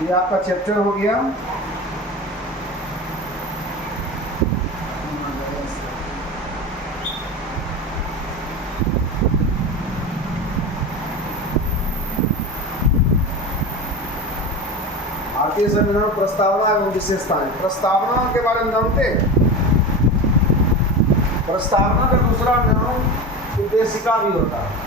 ये आपका चैप्टर हो गया। भारतीय संविधान प्रस्तावना एवं विशेषताएं। प्रस्तावना के बारे में जानते हैं? प्रस्तावना का दूसरा नाम उद्देशिका भी होता है।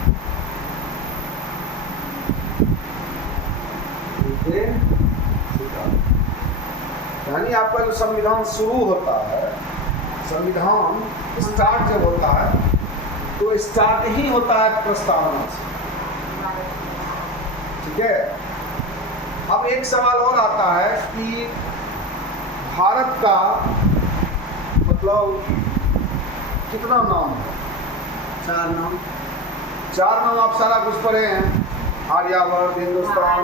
यानी आपका जो संविधान शुरू होता है, संविधान स्टार्ट जब होता है तो स्टार्ट ही होता है प्रस्तावना से। ठीक है। अब एक सवाल और आता है कि भारत का मतलब कितना नाम है? 4 नाम। 4 नाम आप सारा कुछ पढ़े हैं। आर्यावर्त, हिंदुस्तान,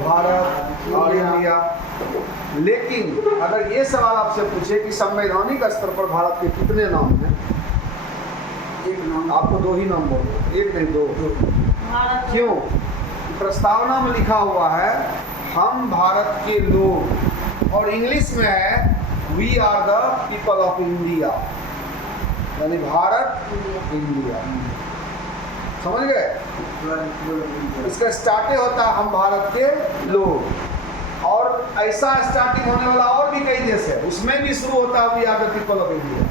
भारत और इंडिया। लेकिन अगर ये सवाल आपसे पूछे कि संवैधानिक स्तर पर भारत के कितने नाम हैं, 1 नाम। आपको 2 ही नाम बोलो, 1 नहीं 2। क्यों? प्रस्तावना में लिखा हुआ है हम भारत के लोग, और इंग्लिश में है we are the people of India, यानी भारत इंडिया। समझ गए? इसका स्टार्टिंग होता है हम भारत के लोग, और ऐसा स्टार्टिंग होने वाला और भी कई देश है, उसमें भी शुरू होता है we are the people of India,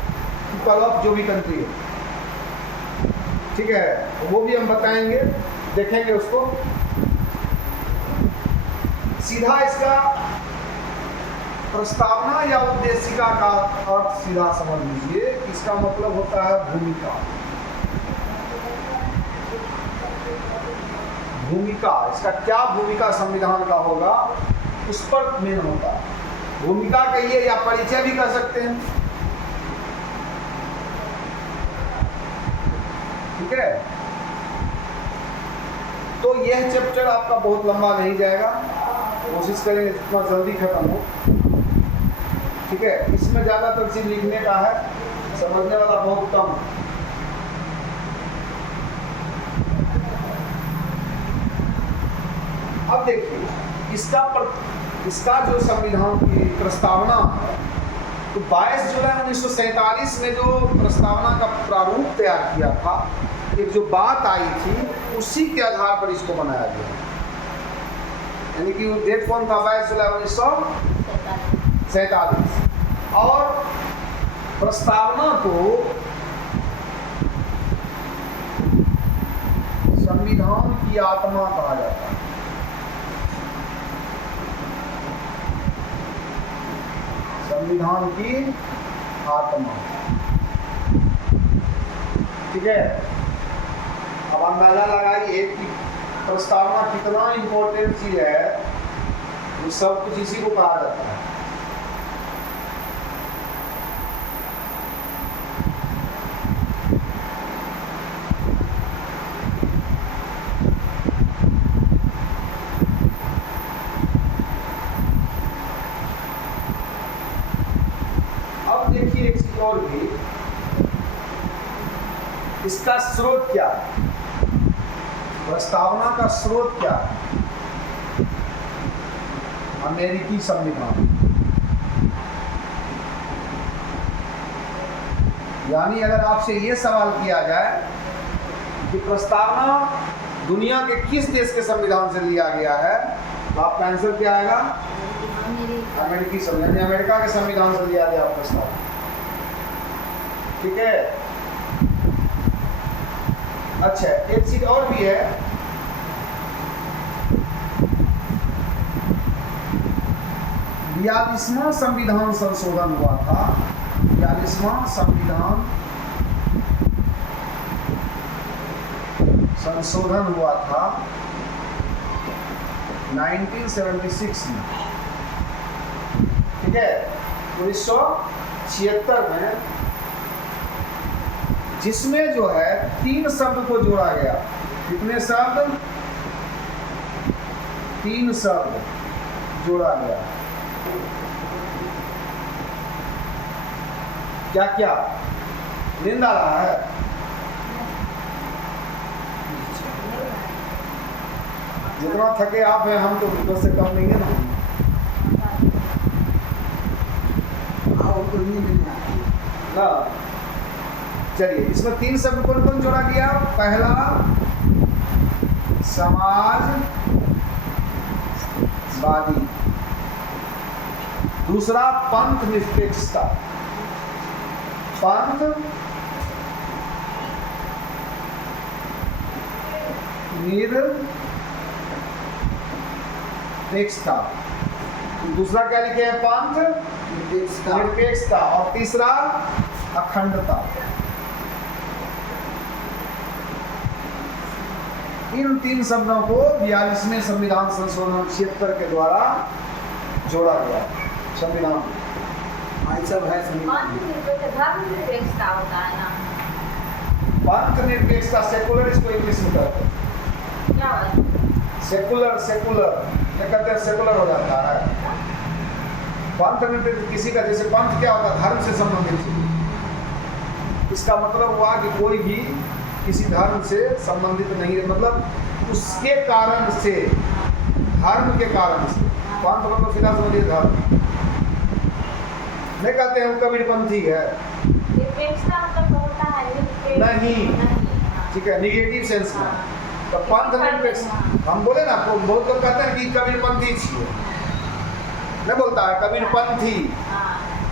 people of जो भी कंट्री है। ठीक है, वो भी हम बताएंगे, देखेंगे उसको। सीधा इसका प्रस्तावना या उद्देशिका का अर्थ सीधा समझ लीजिए। इसका मतलब होता है भूमिका। भूमिका, इसका क्या भूमिका संविधान का होगा उस पर मेन होता है। भूमिका कहिए या परिचय भी कर सकते हैं। ठीक है, तो यह चैप्टर आपका बहुत लंबा नहीं जाएगा, कोशिश करेंगे जितना जल्दी खत्म हो। ठीक है, इसमें ज़्यादातर चीज लिखने का है, समझने वाला बहुत कम। अब देखिए इसका जो संविधान की प्रस्तावना है, तो 22 जुलाई 1947 में जो प्रस्तावना का प्रारूप तैयार किया था, एक जो बात आई थी उसी के आधार पर इसको बनाया गया। यानी कि डेट कौन था? 22 जुलाई 1947। और प्रस्तावना को संविधान की आत्मा कहा जाता है। संविधान की आत्मा। ठीक है, अब अंदाजा लगाइए कि प्रस्तावना कितना इंपॉर्टेंट चीज है, वो सब कुछ इसी को कहा जाता है। अब देखिए एक चीज और भी, इसका स्रोत क्या है? प्रस्तावना का स्रोत क्या है? अमेरिकी संविधान। यानी अगर आपसे ये सवाल किया जाए कि प्रस्तावना दुनिया के किस देश के संविधान से लिया गया है, तो आपका आंसर क्या आएगा? अमेरिकी संविधान, अमेरिका के संविधान से लिया गया प्रस्तावना। ठीक है, अच्छा एक चीज और भी है, बयालीसवां संविधान संशोधन हुआ था। 42वां संविधान संशोधन हुआ था 1976 में। ठीक है, 1976 में, जिसमें जो है 3 शब्द को जोड़ा गया। कितने शब्द? 3 शब्द जोड़ा गया। क्या क्या? नींद आ रहा है? जितना थके आप हैं हम तो बस से कम नहीं है ना। आओ तो नींद नहीं आती। ना चलिए, इसमें 3 शब्द कौन कौन जोड़ा गया? पहला समाजवादी, दूसरा पंथ निरपेक्षता, पंथ निरपेक्षता, दूसरा क्या लिखे हैं? पंथ निरपेक्षता, और तीसरा अखंडता। इन 3 शब्दों को 42वें संविधान संशोधन 76 के द्वारा जोड़ा गया संविधान। भाई सब है संविधान। धर्म निरपेक्षता होता है ना, पंथ निरपेक्षता, सेकुलर इसको इंग्लिश में कहते हैं। क्या होता है? सेकुलर ये कहते हैं सेकुलर हो जाता है। पंथ निरपेक्ष किसी का, जैसे पंथ क्या होता है? धर्म से संबंधित चीज। इसका मतलब हुआ कि कोई भी किसी धर्म से संबंधित नहीं है, मतलब उसके कारण से, धर्म के कारण से। पंथ मतलब सीधा समझिए धर्म। नहीं कहते हैं हम कबीरपंथी है, निरपेक्षता मतलब होता है नहीं, ठीक है, निगेटिव सेंस में। तो पंथ निरपेक्ष हम बोले ना, बहुत लोग कहते हैं कि कबीरपंथी छिए, नहीं बोलता है कबीरपंथी,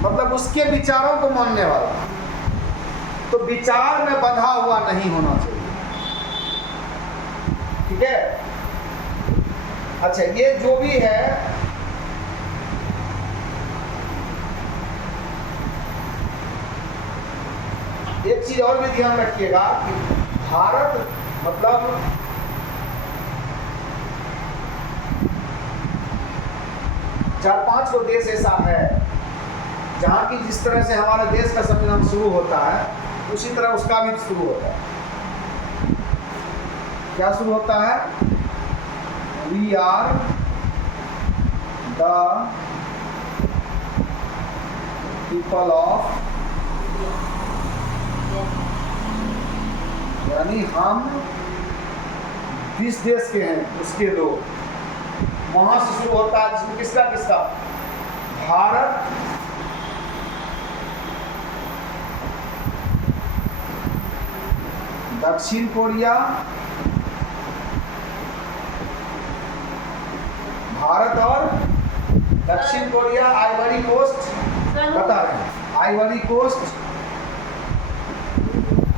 मतलब उसके विचारों को मानने वाला। तो विचार में बंधा हुआ नहीं होना चाहिए, ठीक है। अच्छा, ये जो भी है, एक चीज और भी ध्यान रखिएगा कि भारत मतलब चार 5 गो देश ऐसा है जहां की जिस तरह से हमारे देश का संविधान शुरू होता है, उसी तरह उसका भी शुरू होता है। क्या शुरू होता है? We are the people of, यानी हम जिस देश के हैं उसके लोग, वहां से शुरू होता है। जिसमें किसका किसका? भारत, दक्षिण कोरिया, भारत और दक्षिण कोरिया, आइवरी कोस्ट, बता रहे हैं Ivory Coast,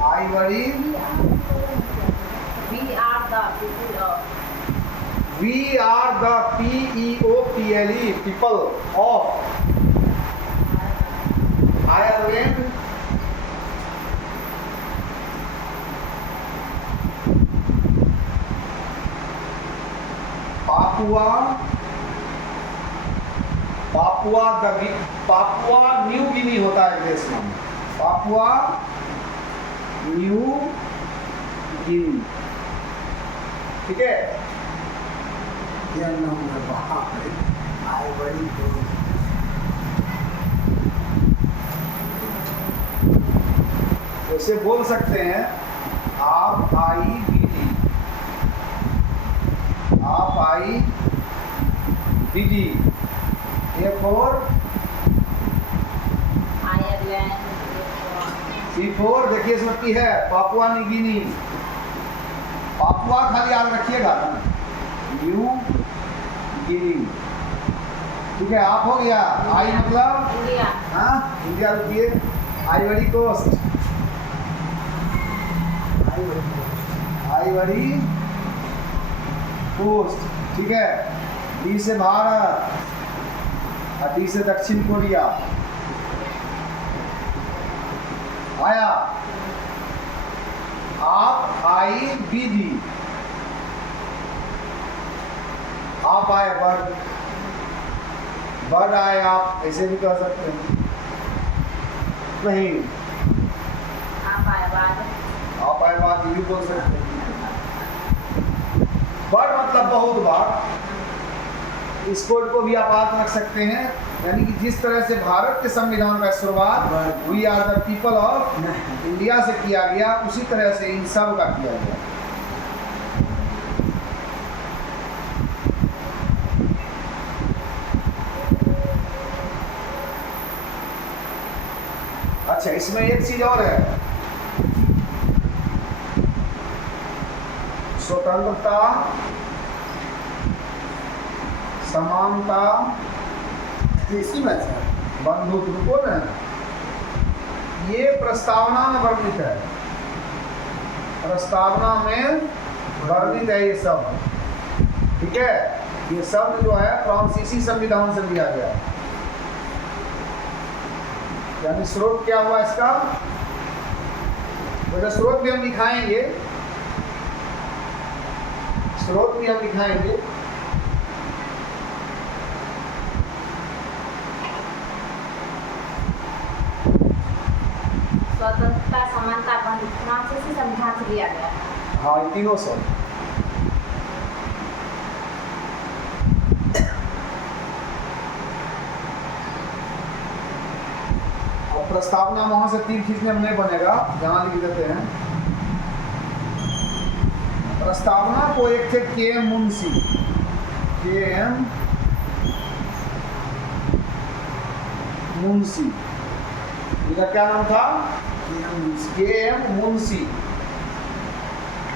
Ivory, we are the PEOPLE people of Ireland, Papua New Guinea होता है देश नाम, पापुआ न्यू गिनी, ठीक है। यह नाम है बाप रे, आए बड़ी तो वैसे बोल सकते हैं आप IBD, आप IBD, A for Ireland, C for, देखिए इसमें की है पापुआ न्यू गिनी, पापुआ खाली याद रखिएगा ना, न्यू गिनी, ठीक है। आप हो गया। आई मतलब इंडिया, हाँ इंडिया, रुकिए, आइवरी कोस्ट, आइवरी कोस्ट, ठीक है। D से भारत और D से दक्षिण कोरिया आया। आप IBD, आप आए बर्ड आए, आप ऐसे भी कह सकते हैं, नहीं आप आए बाद, आप आए बात ये भी बोल सकते हैं। बर्ड मतलब बहुत बार, इस कोड को भी आप याद रख सकते हैं, यानी कि जिस तरह से भारत के संविधान का शुरुआत we are the people of India से किया गया, उसी तरह से इन सब का किया गया। अच्छा, इसमें एक चीज और है, स्वतंत्रता, समानता, इसी में सर बंधुत्व को न, ये प्रस्तावना में वर्णित है, प्रस्तावना में वर्णित है ये सब। ठीक है, ये शब्द जो है फ्रांसीसी संविधान से लिया गया है। यानी स्रोत क्या हुआ इसका, तो स्रोत भी हम दिखाएंगे, स्रोत भी हम दिखाएंगे। स्वतंत्रता, समानता, बंधुत्व फ्रांसीसी संविधान से लिया गया है। हाँ, ये तीनों शब्द। और प्रस्तावना वहां से तीर खींचने में नहीं बनेगा, जहां लिख देते हैं। प्रस्तावना को एक थे के एम मुंशी, के एम मुंशी, इनका क्या नाम था, के एम मुंशी।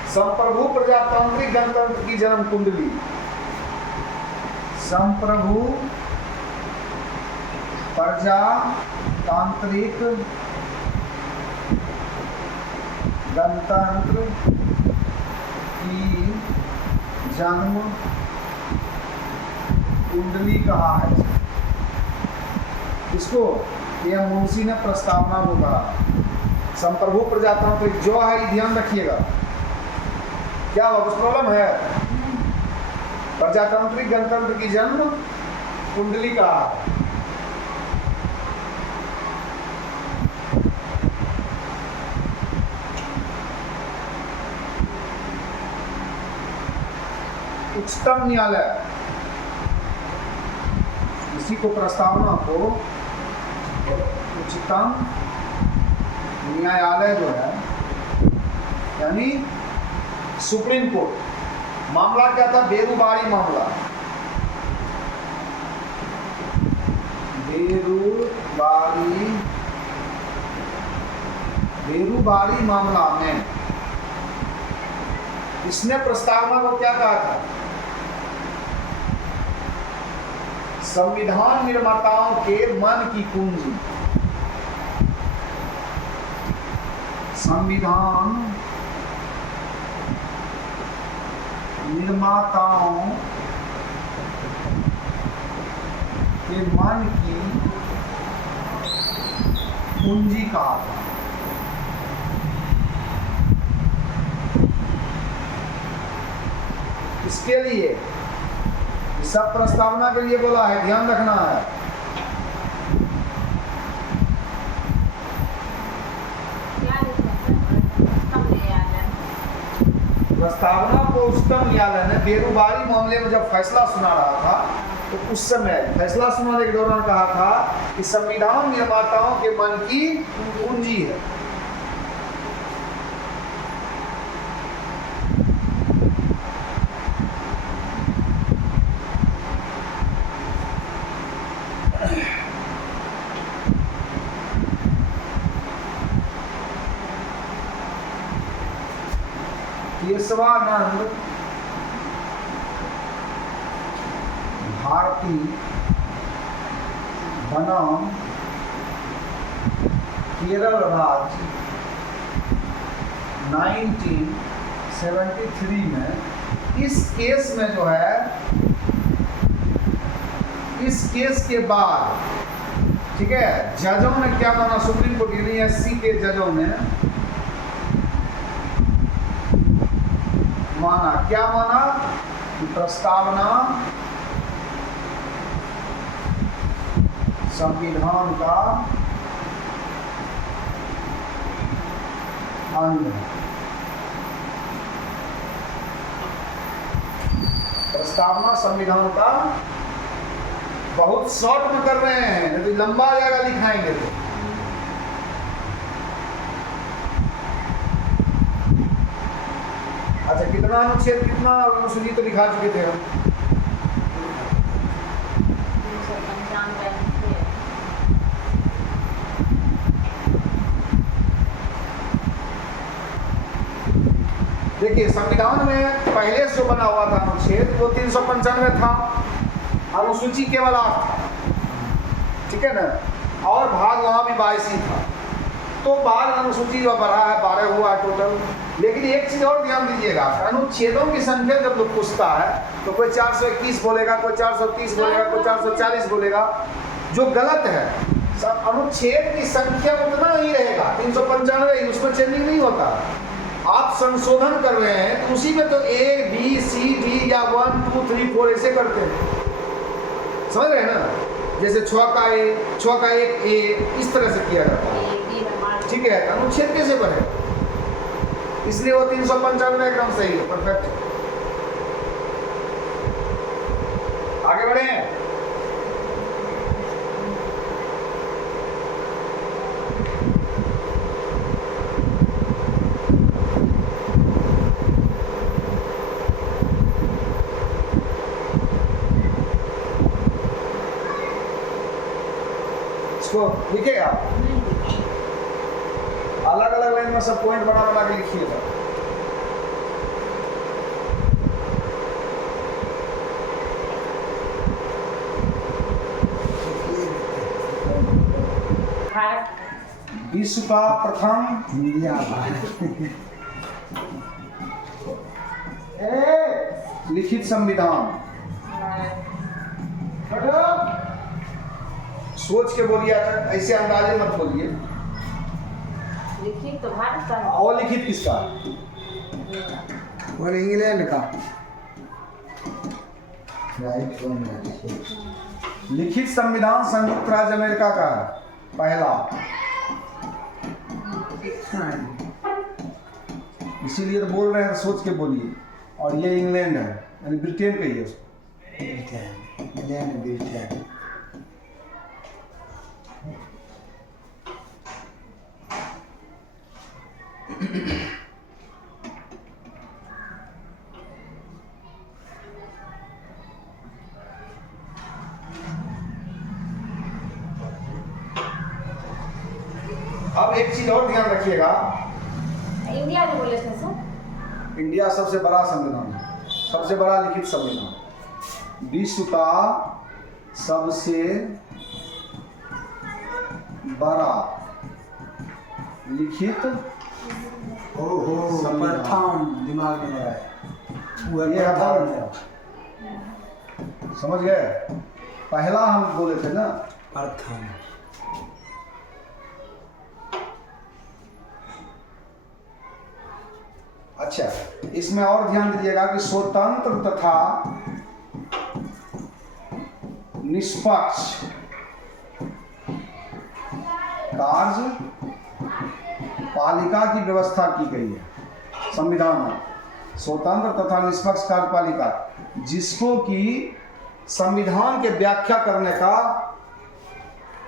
संप्रभु प्रजातांत्रिक गणतंत्र की जन्म कुंडली, संप्रभु प्रजातांत्रिक गणतंत्र की जन्म कुंडली कहा है इसको, ये मुंशी ने प्रस्तावना को कहा। संप्रभु प्रजातांत्रिक जो है, ये ध्यान रखिएगा, क्या हुआ, कुछ प्रॉब्लम है, प्रजातांत्रिक गणतंत्र की जन्म कुंडली कहा है। उच्चतम न्यायालय, इसी को प्रस्तावना को उच्चतम न्यायालय जो है, यानी सुप्रीम कोर्ट। मामला क्या था, बेरूबारी मामला, बेरूबारी मामला में इसने प्रस्तावना को क्या कहा था, संविधान निर्माताओं के मन की कुंजी, संविधान निर्माताओं के मन की कुंजी कहा था। इसके लिए सब प्रस्तावना के लिए बोला है, ध्यान रखना है। क्या लिखा है? उच्चतम न्यायालय। प्रस्तावना को उच्चतम न्यायालय ने बेरूबारी मामले में जब फैसला सुना रहा था, तो उस समय फैसला सुनाने के दौरान कहा था कि संविधान निर्माताओं के मन की कुंजी है। केशवानंद भारती बनाम केरल राज्य 1973 में, इस केस में जो है, इस केस के बाद, ठीक है, जजों ने क्या माना, सुप्रीम कोर्ट यूनिवर्सिटी के जजों ने माना, क्या माना, कि प्रस्तावना संविधान का अंग है। प्रस्तावना संविधान का, बहुत शॉर्ट में कर रहे हैं, नहीं तो लंबा आ जाएगा लिखाएंगे तो। अच्छा, कितना अनुच्छेद, कितना अनुसूची तो लिखा चुके थे हम, 395 देखिए संविधान में पहले से जो बना हुआ था अनुच्छेद वो 395 था, अनुसूची केवल 8 था, ठीक है ना, और भाग वहाँ भी 22 ही था। तो बाद अनुसूची जो बढ़ा है 12 हुआ टोटल। लेकिन एक चीज़ और ध्यान दीजिएगा, अनुच्छेदों की संख्या जब लोग पूछता है तो कोई 421 बोलेगा, कोई 430 बोलेगा, कोई 440 बोलेगा, जो गलत है। अनुच्छेद की संख्या उतना ही रहेगा 395, उसमें चेंजिंग नहीं होता। आप संशोधन कर रहे हैं तो उसी में तो A B C D या 1 2 3 4 ऐसे करते हैं, समझ रहे हैं ना, जैसे 6 का एक A इस तरह से किया जाता है, ठीक है। अनुच्छेद कैसे बढ़े, इसलिए वो 395 एकदम सही है, परफेक्ट है। आगे बढ़े। इसको लिखे आप अलग अलग लाइन में सब पॉइंट बना बना के लिखिएगा। विश्व का प्रथम इंडिया भारत लिखित संविधान। सोच के बोलिए, ऐसे अंदाजे मत बोलिए। लिखित तो भारत का है। और लिखित किसका? और इंग्लैंड का। लिखित संविधान संयुक्त राज्य अमेरिका का है पहला, इसीलिए तो बोल रहे हैं, सोच के बोलिए। और ये इंग्लैंड है, यानी ब्रिटेन का ही है। England Britain. अब एक चीज और ध्यान रखिएगा, इंडिया में बोले थे सर। इंडिया सबसे बड़ा संविधान है, सबसे बड़ा लिखित संविधान, विश्व का सबसे बड़ा लिखित ओहो, प्रथम दिमाग में लगा है। ये भारत, समझ गए? पहला हम बोले थे ना, प्रथम। अच्छा, इसमें और ध्यान दीजिएगा कि स्वतंत्र तथा निष्पक्ष कार्य पालिका की व्यवस्था की गई है संविधान में। स्वतंत्र तथा निष्पक्ष कार्यपालिका, जिसको कि संविधान के व्याख्या करने का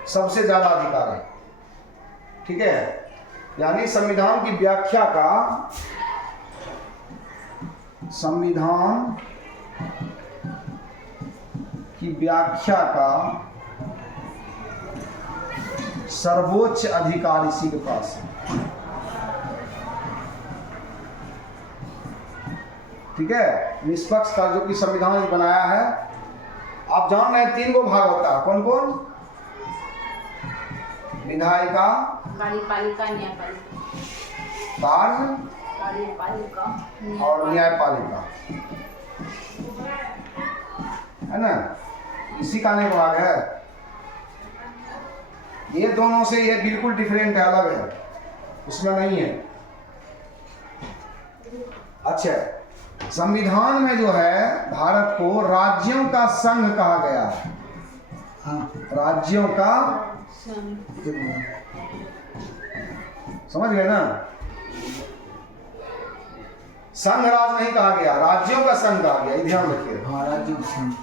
सबसे ज्यादा अधिकार है, ठीक है। यानी संविधान की व्याख्या का, संविधान की व्याख्या का सर्वोच्च अधिकार इसी के पास है, ठीक है। निष्पक्ष का जो कि संविधान ने बनाया है, आप जान रहे हैं 3 गो भाग होता है, कौन कौन? विधायिका, कार्यपालिका, न्यायपालिका। कार्य कार्यपालिका और न्यायपालिका, है ना, इसी का नहीं भाग है। ये दोनों से ये बिल्कुल डिफरेंट है, अलग है, उसमें नहीं है। अच्छा, संविधान में जो है भारत को राज्यों का संघ कहा गया है। हाँ, राज्यों का, समझ गए ना, संघ राज नहीं कहा गया, राज्यों का संघ कहा गया, ये ध्यान रखिए। हाँ, राज्यों का संघ।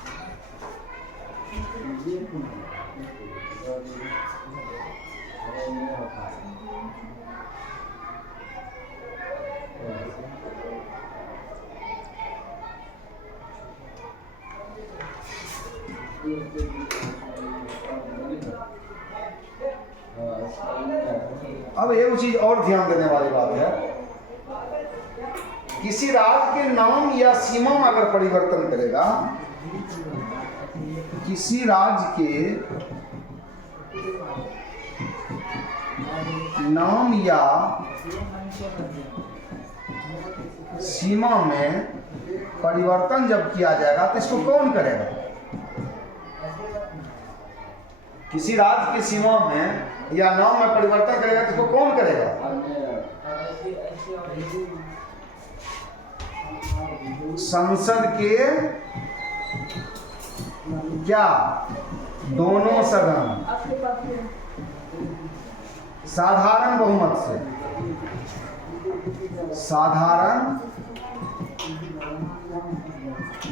अब एक चीज और ध्यान देने वाली बात है, किसी राज्य के नाम या सीमा में अगर परिवर्तन करेगा, किसी राज्य के नाम या सीमा में परिवर्तन जब किया जाएगा तो इसको कौन करेगा? किसी राज्य की सीमा में या नाम में परिवर्तन करेगा तो इसको कौन करेगा? संसद के क्या दोनों सदन साधारण बहुमत से, साधारण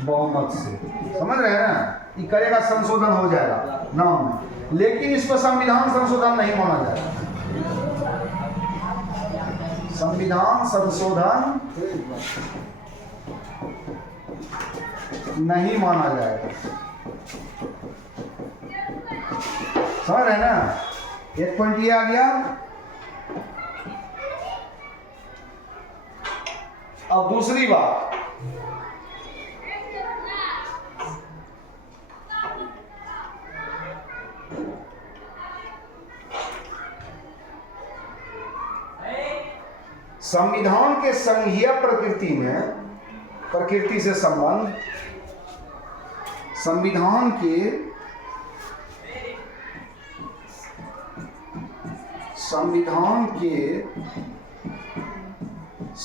बहुमत से, समझ रहे हैं ना? ये करेगा, संशोधन हो जाएगा नाम में, लेकिन इस पर संविधान संशोधन नहीं माना जाएगा। संविधान संशोधन नहीं माना जाएगा, समझ रहे हैं ना? एक पॉइंट ये आ गया। अब दूसरी बात, संविधान के संघीय प्रकृति में, प्रकृति से संबंध, संविधान के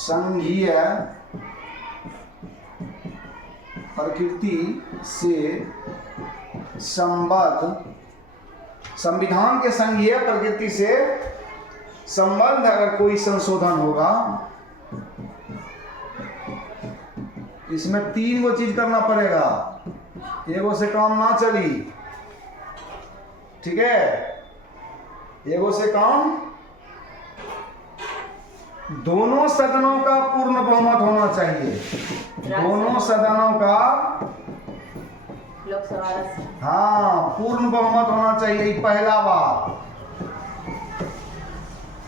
संघीय प्रकृति से संबद्ध, संविधान के संघीय प्रकृति से संबंध अगर कोई संशोधन होगा, इसमें 3 गो चीज करना पड़ेगा, एगो से काम ना चली, ठीक है? एगो से काम, दोनों सदनों का पूर्ण बहुमत होना चाहिए, दोनों सदनों का, लोकसभा, हाँ, पूर्ण बहुमत होना चाहिए, ये पहला बात।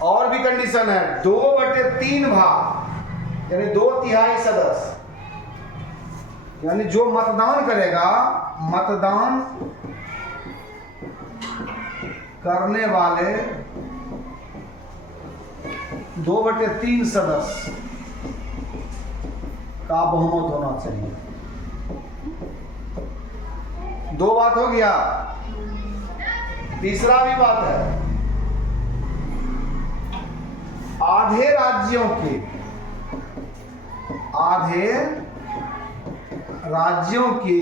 और भी कंडीशन है, 2/3 भाग, यानी 2/3 सदस्य, यानी जो मतदान करेगा, मतदान करने वाले 2/3 सदस्य का बहुमत होना चाहिए। 2 बात हो गया। तीसरा भी बात है, आधे राज्यों के, आधे राज्यों के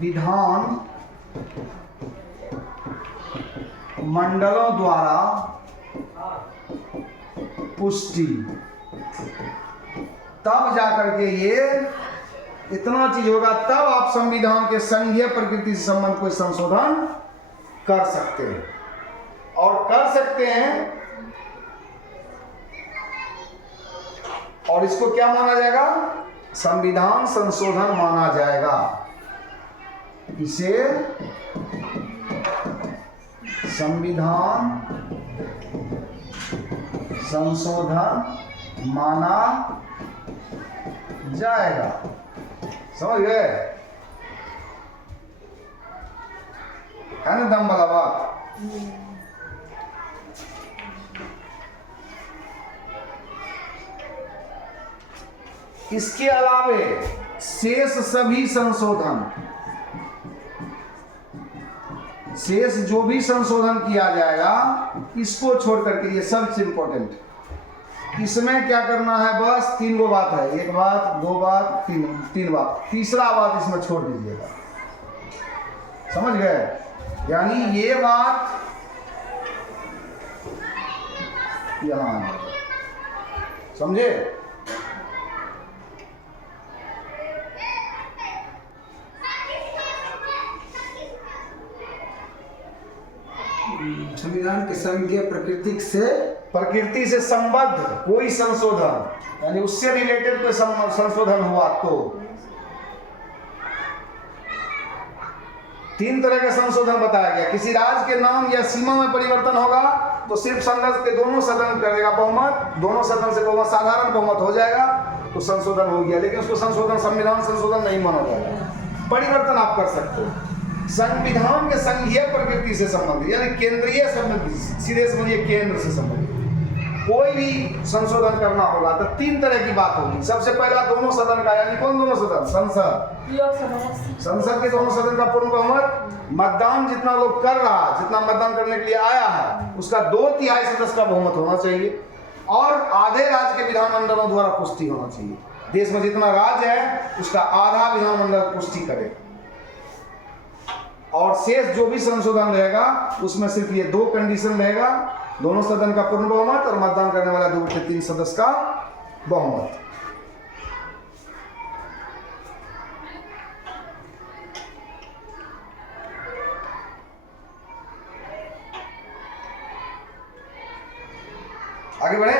विधान मंडलों द्वारा पुष्टि, तब जाकर के ये इतना चीज होगा, तब आप संविधान के संघीय प्रकृति से संबंध कोई संशोधन कर सकते हैं। और कर सकते हैं, और इसको क्या माना जाएगा? संविधान संशोधन माना जाएगा। इसे संविधान संशोधन माना जाएगा। समझ गए? है ना दम वाला बात? इसके अलावे शेष सभी संशोधन, शेष जो भी संशोधन किया जाएगा, इसको छोड़ करके, ये सबसे इंपॉर्टेंट, इसमें क्या करना है? बस 3 गो बात है, 1 बात, 2 बात, 3 बात, तीसरा बात इसमें छोड़ दीजिएगा। समझ गए? यानी ये बात यहां, समझे? संविधान के संघीय प्रकृति से संबद्ध कोई संशोधन, यानी उससे रिलेटेड कोई संशोधन हुआ तो 3 तरह का संशोधन बताया गया। किसी राज्य के नाम या सीमा में परिवर्तन होगा तो सिर्फ संसद के दोनों सदन करेगा बहुमत, दोनों सदन से बहुमत, साधारण बहुमत हो जाएगा। तो संशोधन हो गया, लेकिन उसको संशोधन संविधान संशोधन नहीं माना जाएगा। परिवर्तन आप कर सकते हो। संविधान के संघीय प्रकृति से संबंधित यानी केंद्रीय संबंधित, सीधे समझिए केंद्र से संबंधित कोई भी संशोधन करना होगा तो 3 तरह की बात होगी। सबसे पहला दोनों सदन का, यानी कौन दोनों सदन? संसद। संसद के दोनों सदन का पूर्ण बहुमत, मतदान जितना लोग कर रहा है, जितना मतदान करने के लिए आया है उसका 2/3 सदस्य का बहुमत होना चाहिए, और आधे राज्य के विधानमंडलों द्वारा पुष्टि होना चाहिए। देश में जितना राज्य है उसका आधा विधानमंडल पुष्टि करे, और शेष जो भी संशोधन रहेगा उसमें सिर्फ ये 2 कंडीशन रहेगा: दोनों सदन का पूर्ण बहुमत और मतदान करने वाला 2/3 सदस्य का बहुमत। आगे बढ़े।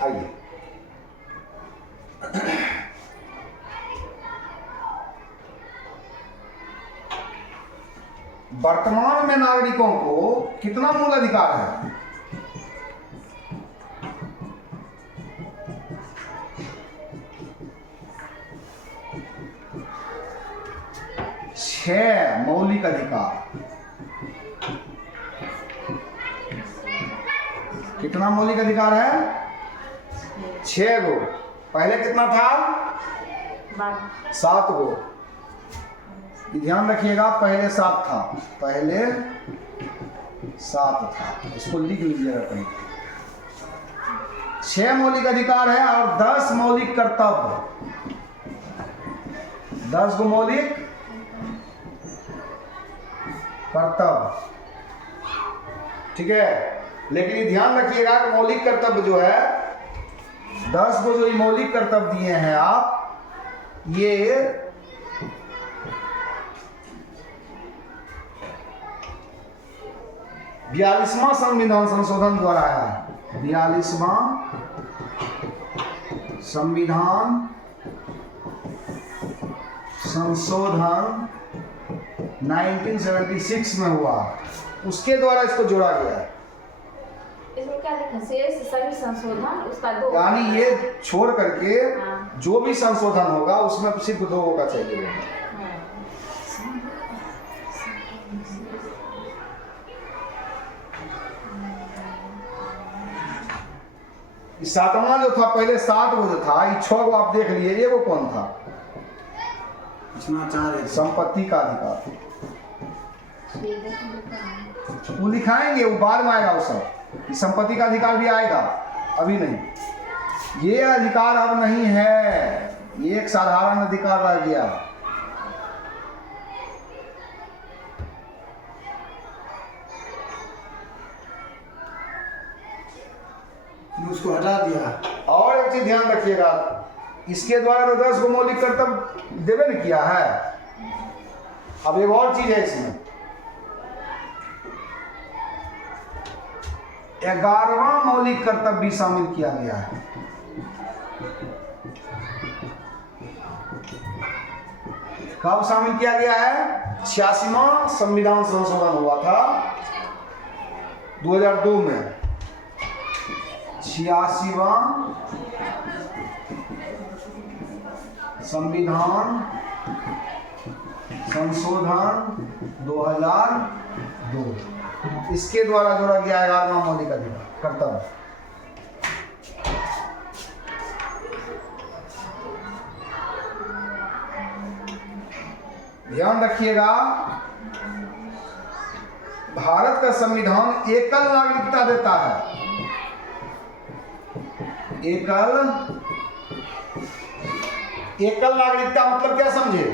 आइए, वर्तमान में नागरिकों को कितना मूल अधिकार है? छह मौलिक अधिकार। कितना मौलिक अधिकार है? 6 गो। पहले कितना था? 7 गो। ध्यान रखिएगा, पहले 7 था, पहले 7 था। इसको लिख लीजिएगा कहीं। 6 मौलिक अधिकार है और 10 मौलिक कर्तव्य। 10 गो मौलिक कर्तव्य, ठीक है। लेकिन ये ध्यान रखिएगा कि मौलिक कर्तव्य जो है 10 को जो मौलिक कर्तव्य दिए हैं आप, ये बयालीसवां संविधान संशोधन द्वारा आया है। 42वां संविधान संशोधन 1976 में हुआ, उसके द्वारा इसको जोड़ा गया है। इसमें क्या लिखा? शेष सभी संशोधन उसका 2, यानी ये छोड़ करके जो भी संशोधन होगा उसमें सिर्फ 2 होगा चाहिए। इस 7वां जो था, पहले 7 गो जो था, ये 6 गो आप देख लिए। ये वो कौन था? संपत्ति का अधिकार। वो दिखाएंगे, वो बाद में आएगा। वो सब संपत्ति का अधिकार भी आएगा, अभी नहीं। ये अधिकार अब नहीं है, ये एक साधारण अधिकार रह गया। उसको हटा दिया। और एक चीज ध्यान रखिएगा, इसके द्वारा तो 10 गो मौलिक कर्तव्य देवे न किया है। अब एक और चीज है इसमें, 11वां मौलिक कर्तव्य भी शामिल किया गया है। कब शामिल किया गया है? 86वां संविधान संशोधन हुआ था 2002 में। 86वां संविधान संशोधन 2002, इसके द्वारा जोड़ा गया 11वां मौलिक अधिकार कर्तव्य। ध्यान रखिएगा, भारत का संविधान एकल नागरिकता देता है। एकल नागरिकता मतलब क्या समझे?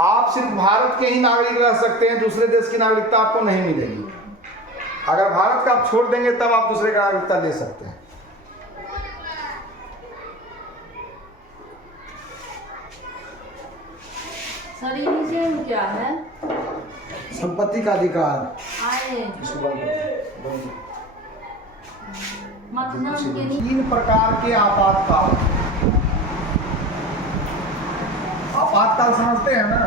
आप सिर्फ भारत के ही नागरिक रह सकते हैं, दूसरे देश की नागरिकता आपको नहीं मिलेगी। अगर भारत का आप छोड़ देंगे तब आप दूसरे का नागरिकता ले सकते हैं। सर ये नीचे में क्या है? संपत्ति का अधिकार। आए इसको बंद करो। मतलब के नहीं 3 प्रकार के आपातकाल आपातकाल समझते हैं ना?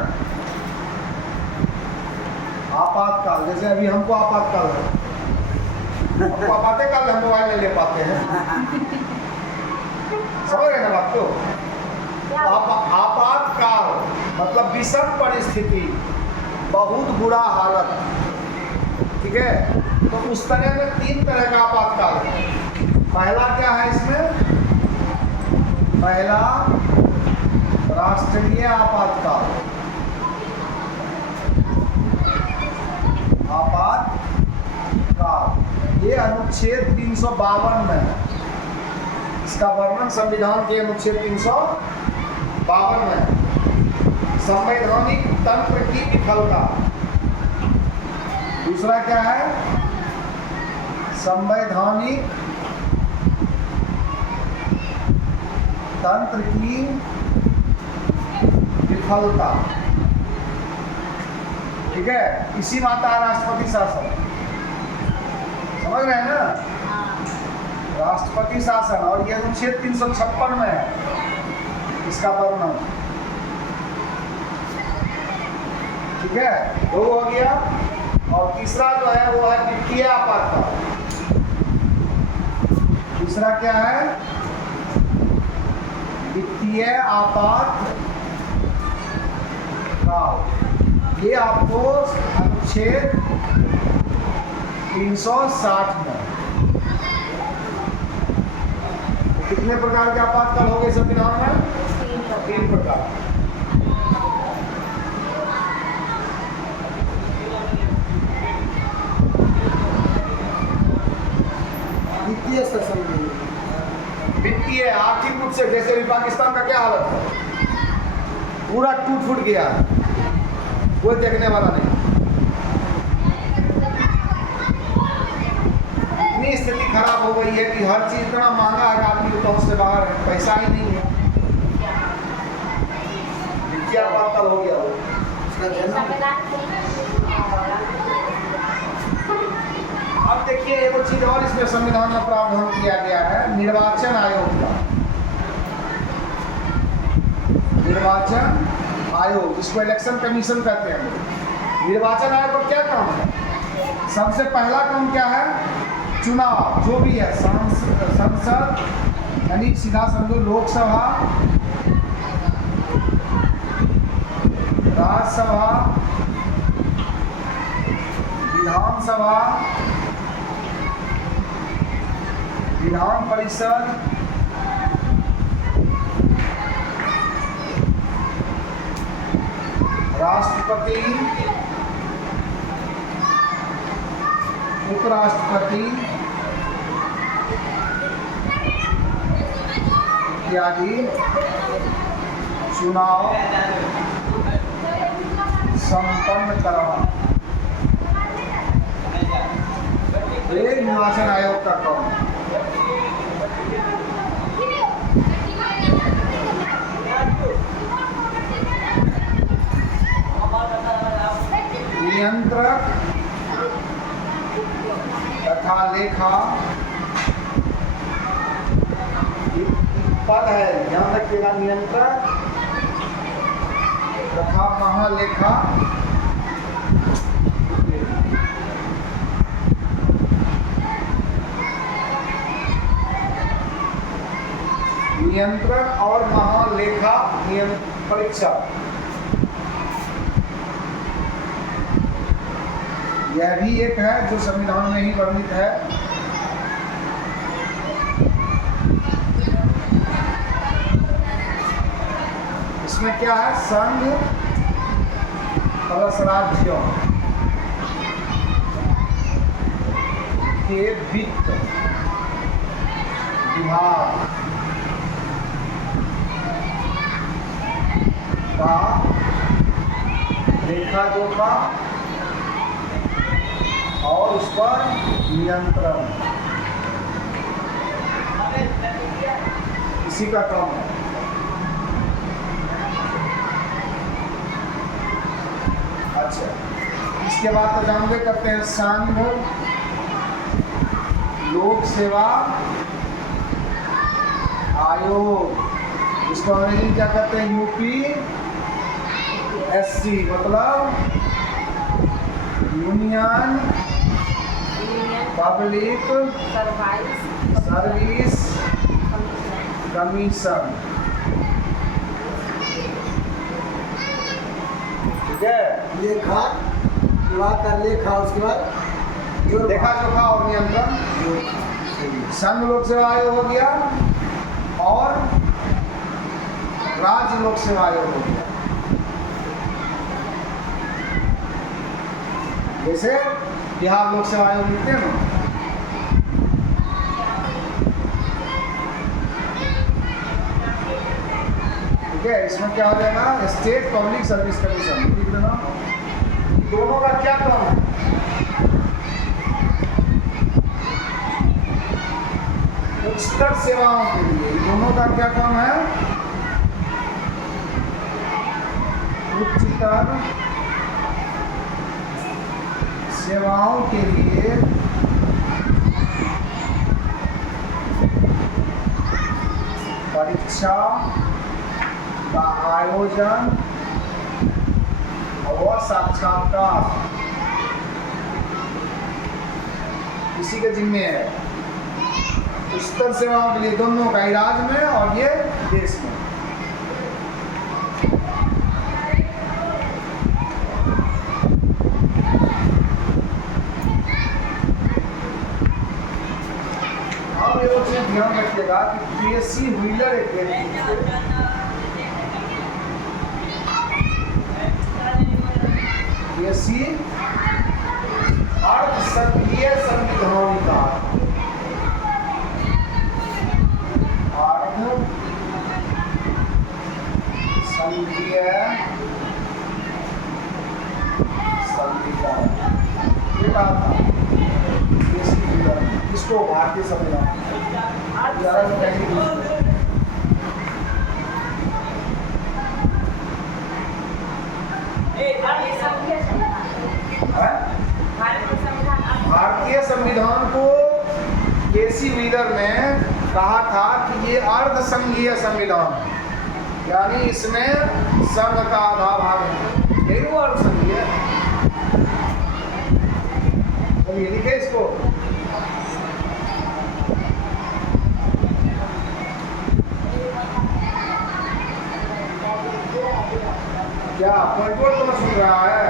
आपातकाल, जैसे अभी हमको आपातकाल है, हमको आपातकाल हम मोबाइल नहीं ले पाते हैं। समझ रहे ना बात को? आपातकाल मतलब विषम परिस्थिति, बहुत बुरा हालत, ठीक है? तो उस तरह में 3 तरह का आपातकाल है। पहला क्या है इसमें? पहला राष्ट्रीय आपातकाल, आपातकाल ये अनुच्छेद 352 में है। इसका वर्णन संविधान के अनुच्छेद 352 में है। संवैधानिक तंत्र की विफलता। दूसरा क्या है? संवैधानिक तंत्र की विफलता, ठीक है? इसी माता राष्ट्रपति शासन, समझ रहे हैं ना? राष्ट्रपति शासन, और ये अनुच्छेद 356 में है इसका वर्णन, ठीक है? 2 हो गया। और तीसरा जो है वो है वित्तीय आपातकाल। तीसरा क्या है? वित्तीय आपातकाल। ये आपको अनुच्छेद 360 में। कितने प्रकार के आपातकाल हो गए संविधान में? 3 प्रकार। वित्तीय शासन वित्तीय आर्थिक रूप से, जैसे अभी पाकिस्तान का क्या हालत है? पूरा टूट फूट गया है, कोई देखने वाला नहीं। इतनी स्थिति खराब हो गई है कि हर चीज इतना महंगा है कि आदमी को पहुंच से बाहर है, पैसा ही नहीं है। वित्तीय आपातकाल हो गया वो। अब देखिए एक चीज और इसमें संविधान में प्रावधान किया गया है, निर्वाचन आयोग का। निर्वाचन आयोग, जिसको इलेक्शन कमीशन कहते हैं। निर्वाचन आयोग का क्या काम है? सबसे पहला काम क्या है? चुनाव जो भी है, संसद यानी सीधा समझो लोकसभा, राज्यसभा, विधानसभा, विधान परिषद, राष्ट्रपति, उपराष्ट्रपति इत्यादि चुनाव संपन्न करवाना, ये निर्वाचन आयोग का काम है। नियंत्रक तथा लेखा पद है, ध्यान रखिएगा। नियंत्रक तथा महालेखा नियंत्रक और महालेखा परीक्षक, यह भी एक है जो संविधान में ही वर्णित है। इसमें क्या है? संघ प्लस राज्यों के वित्त विभाग का लेखा जोखा और उस पर नियंत्रण, इसी का काम है। अच्छा, इसके बाद तो जानते करते हैं संघ लोक सेवा आयोग, इसको अंग्रेजी में क्या कहते हैं? यूपी SC मतलब union union public service commission. ठीक है, लेखा विभाग का लेखा, उसके बाद जो लेखा जोखा और नियंत्रण, जो संघ लोक सेवा आयोग हो गया और राज्य लोक सेवा आयोग हो गया। जैसे बिहार लोक सेवा आयोग लिखते हैं ना, ठीक है, इसमें क्या हो जाएगा, स्टेट पब्लिक सर्विस कमीशन लिख देना। दोनों का क्या काम है, उच्चतर सेवाओं के लिए, दोनों का क्या काम है, उच्चतर सेवाओं के लिए परीक्षा का आयोजन और साक्षात्कार इसी के जिम्मे है। उच्चतर सेवाओं के लिए दोनों का, राज्य में और ये देश में। अब ये चीज ध्यान रखिएगा कि PSC व्हीलर एक PSC अर्ध संघीय संविधानिकार, अर्ध संघीय संविधान, ये कहा था PSC व्हीलर, इसको भारतीय संविधान ज़्यादा लोग कहेंगे भारतीय संविधान को केसी व्हीलर ने कहा था कि ये अर्ध संघीय संविधान है, यानी इसमें संघ का आधा भाग है, यही वो अर्ध संघीय है। तो ये लिखे इसको, क्या पॉइंट तो मैं सुन रहा है,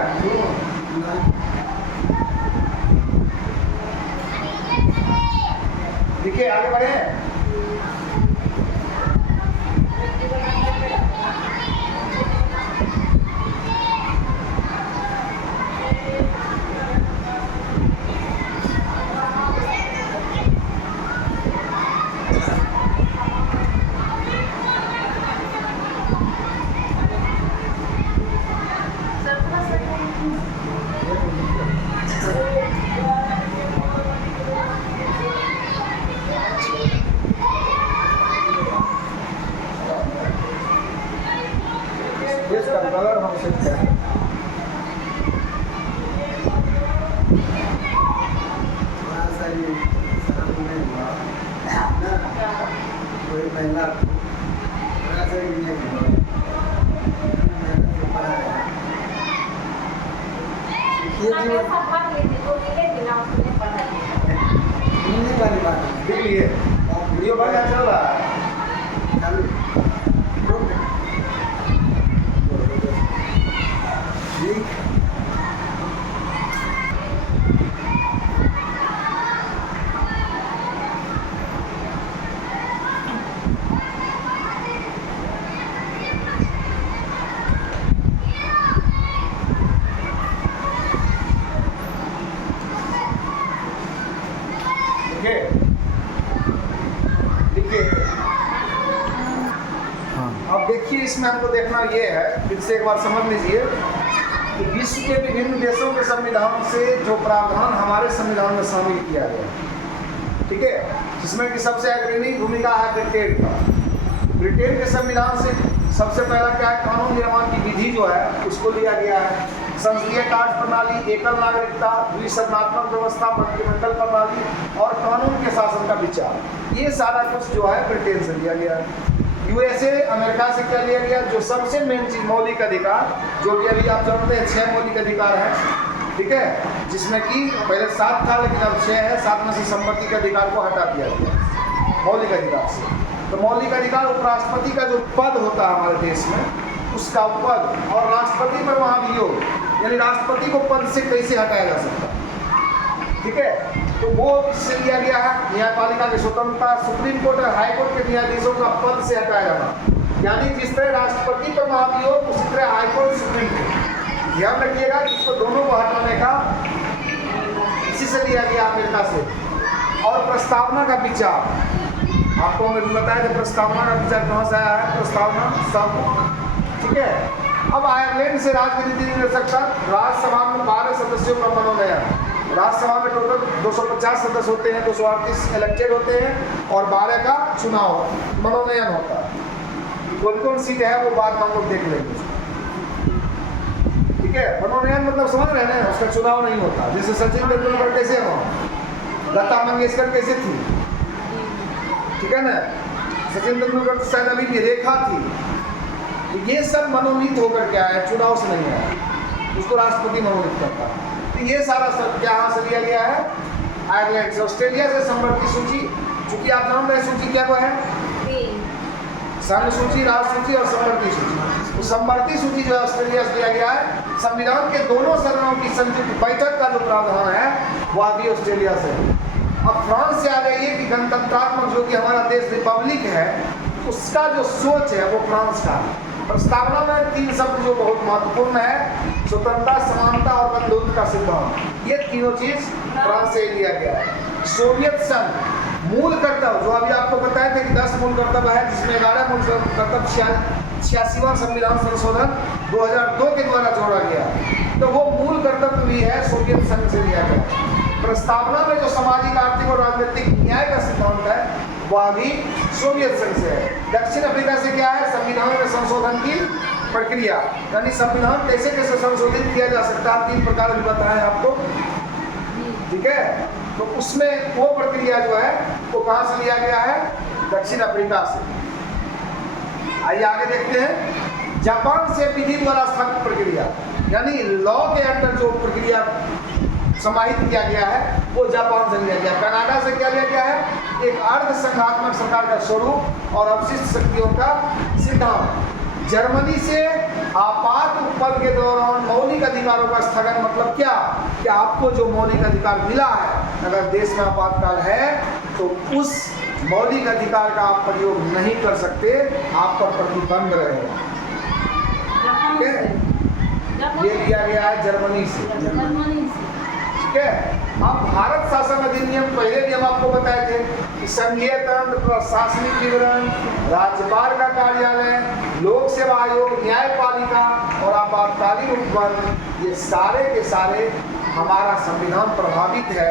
देखिए आगे बढ़े। इसका कलर हम सकते हैं, थोड़ा सा ये शर्म नहीं हुआ ना, कोई महिला थोड़ा सा ये नहीं हुआ, मैंने तो पढ़ा है ये जो मिलने वाली बात है। देख लिए वीडियो बढ़िया चल रहा है। चालू ठीक देखिए अब देखिए, इसमें हमको देखना ये है, फिर से एक बार समझ लीजिए कि विश्व के विभिन्न देशों के संविधान से जो प्रावधान हमारे संविधान में शामिल किया गया, ठीक है, जिसमें कि सबसे अग्रणी भूमिका है ब्रिटेन का। ब्रिटेन के संविधान से सबसे पहला क्या है, कानून निर्माण की विधि जो है उसको लिया गया है। संसदीय कार्य प्रणाली, एकल नागरिकता, द्विसदनात्मक व्यवस्था, मंत्रिमंडल प्रणाली और कानून के शासन का विचार, ये सारा कुछ जो है ब्रिटेन से लिया गया है। यूएसए अमेरिका से क्या लिया गया, जो सबसे मेन चीज मौलिक अधिकार, जो कि अभी आप जानते हैं 6 मौलिक अधिकार है, ठीक है, जिसमें कि पहले 7 था लेकिन अब 6 है। 7 में से संपत्ति के अधिकार को हटा दिया गया मौलिक अधिकार से। तो मौलिक अधिकार उपराष्ट्रपति का जो पद होता है हमारे देश में, उसका पद, और राष्ट्रपति पर वहाँ वियोग, यानी राष्ट्रपति को पद से कैसे हटाया जा सकता है, ठीक है। तो वो इससे लिया गया है न्यायपालिका की स्वतंत्रता, सुप्रीम कोर्ट और हाई कोर्ट के न्यायाधीशों का पद से हटाया जाना, यानी जिस तरह राष्ट्रपति पर महाभियोग उसी तरह हाई कोर्ट, सुप्रीम कोर्ट। ध्यान रखिएगा कि इसको दोनों को हटाने का इसी से लिया गया अमेरिका से। और प्रस्तावना का विचार, आपको मैंने बताया था प्रस्तावना का विचार कहाँ से आया है, प्रस्तावना सब, ठीक है। अब आयरलैंड से राजनीति निदेशक तक राज्यसभा में 12 सदस्यों का मनोनयन। राज्यसभा में टोटल 250 सदस्य होते हैं, 238 इलेक्टेड होते हैं और 12 का चुनाव मनोनयन होता है। कौन कौन सीट है वो बाद में हम लोग देख लेंगे, ठीक है। मनोनयन मतलब समझ रहे हैं, उसका चुनाव नहीं होता। जैसे सचिन तेंदुलकर कैसे हो, लता मंगेशकर कैसे थी, ठीक है ना, सचिन तेंदुलकर तो शायद अभी भी रेखा थी। तो ये सब मनोनीत होकर के आया, चुनाव से नहीं आया, उसको राष्ट्रपति मनोनीत करता है। तो ये सारा सब यहाँ से लिया गया है आयरलैंड से। ऑस्ट्रेलिया से संवर्ती सूची, चूंकि आप जान रहे सूची क्या वो है, संघ सूची, राज्य सूची और संवर्ती सूची। तो संवर्ती सूची जो है ऑस्ट्रेलिया से लिया गया है। संविधान के दोनों सदनों की संयुक्त बैठक का जो प्रावधान है वो भी ऑस्ट्रेलिया से है। अब फ्रांस से आ जाइए कि गणतंत्रात्मक जो कि हमारा देश रिपब्लिक है, उसका जो सोच है वो फ्रांस का है। प्रस्तावना में 3 शब्द जो बहुत महत्वपूर्ण है, स्वतंत्रता, समानता और बंधुत्व का सिद्धांत। ये तीनों चीज फ्रांस से लिया गया है। सोवियत संघ, मूल कर्तव्य जो अभी आपको बताए थे कि 10 मूल कर्तव्य है, जिसमें 11 मूल कर्तव्य 86वां संविधान संशोधन 2002 के द्वारा जोड़ा गया, तो वो मूल कर्तव्य भी है सोवियत संघ से लिया गया। प्रस्तावना में जो सामाजिक, आर्थिक और राजनीतिक न्याय का सिद्धांत है वह भी सोवियत संघ से है। दक्षिण अफ्रीका से क्या है, संविधान में संशोधन की प्रक्रिया, यानी संविधान कैसे कैसे संशोधित किया जा सकता है, 3 प्रकार भी बताए आपको, ठीक है। तो उसमें वो प्रक्रिया जो है वो कहाँ से लिया गया है, दक्षिण अफ्रीका से। आइए आगे देखते हैं। जापान से विधि द्वारा स्थापित प्रक्रिया, यानी लॉ के अंदर जो प्रक्रिया समाहित किया गया है वो जापान से लिया गया। कनाडा से क्या लिया गया है, एक अर्ध संघात्मक सरकार का स्वरूप और अवशिष्ट शक्तियों का सिद्धांत। जर्मनी से आपात उत्पन्न के दौरान मौलिक अधिकारों का स्थगन, मतलब क्या कि आपको जो मौलिक अधिकार मिला है, अगर देश में आपातकाल है तो उस मौलिक अधिकार का आप प्रयोग नहीं कर सकते, आप पर प्रतिबंध रहेगा, ठीक है। ये लिया गया है जर्मनी से, ठीक है। अब भारत शासन अधिनियम, पहले भी हम आपको बताए थे कि संघीय तंत्र, प्रशासनिक विवरण, राज्यपाल का कार्यालय, लोक सेवा आयोग, न्यायपालिका और आपातकालीन उपबंध, ये सारे के सारे हमारा संविधान प्रभावित है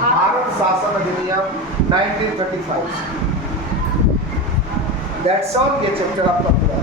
भारत शासन अधिनियम 1935। दैट्स ऑल, ये चैप्टर आपका पूरा।